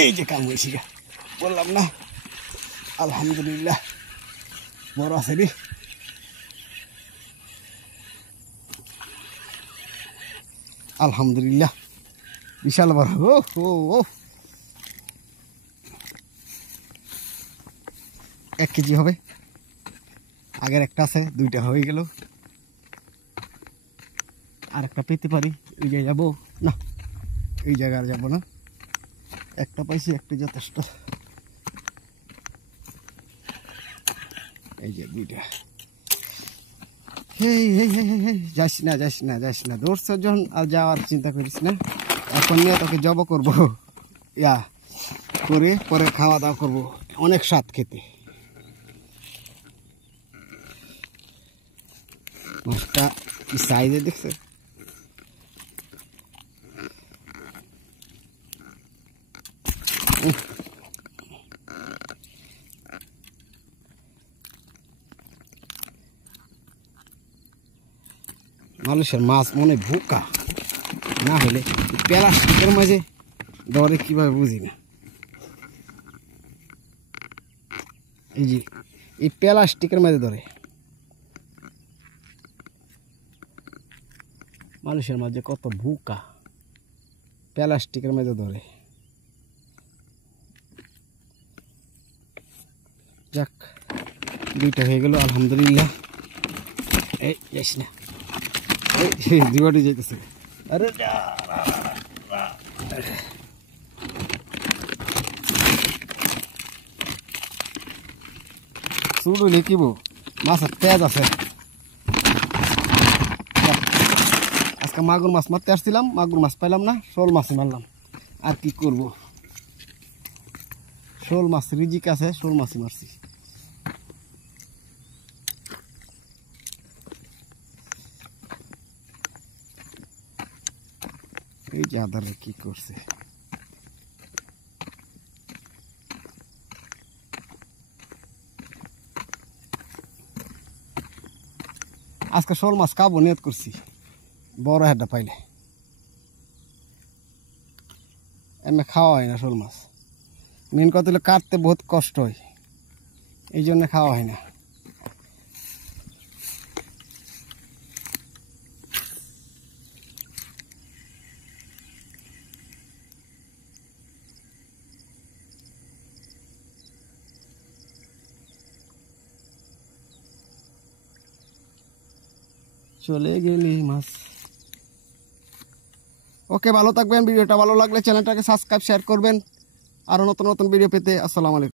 এই যে কাম হয়েছি বললাম না, আলহামদুলিল্লাহ বড় আছে রে। আলহামদুলিল্লাহ বিশাল বড়। ও ও ও 1 কেজি হবে। আগের একটা আছে, 2টা হয়ে গেল। আর একটা পেতে পারি। এই জায়গায় যাবো না, এই জায়গায় আর যাবো না। একটা পাইছি, একটা যথেষ্ট। এই যে 2টা। যাস না যাস না যাস না, দৌড়ছ যখন আর যাওয়ার চিন্তা করিস না। এখন নিয়ে তোকে জব করবো, ইয়া করে পরে খাওয়া দাওয়া করবো। অনেক স্বাদ খেতে। মাছটা কি সাইজে দেখছে? মানুষের মাছ মনে বোকা না হলে প্লাস্টিকের মাঝে ধরে কিভাবে বুঝি না। এই যে এই প্লাস্টিকের মাঝে ধরে, মানুষের মাঝে কত বোকা, প্লাস্টিকের মাঝে ধরে। যাক 2টা হয়ে গেল আলহামদুলিল্লাহ। এই যাস না, দিবাটি যেতেছে। আরে শুরু লিখিব, মাছের তেজ আছে। আজকে মাগুর মাছ মারতে আসছিলাম, মাগুর মাছ পাইলাম না, শোল মাছই মারলাম। আর কি করব, শোল মাছ রিজিক আছে, শোল মাছই মারছি। এই যে আদারে কি করছে, আজকে শোল মাছ খাবো নিয়ত করছি, বড় হেডটা পাইলে। এমনি খাওয়া হয় না শোল মাছ, মেন কথা হলো কাটতে বহুত কষ্ট হয়, এই জন্য খাওয়া হয় না। চলে গেলি মাছ। ওকে, ভালো থাকবেন। ভিডিওটা ভালো লাগলে চ্যানেলটাকে সাবস্ক্রাইব, শেয়ার করবেন। আরো নতুন নতুন ভিডিও পেতে। আসসালামু আলাইকুম।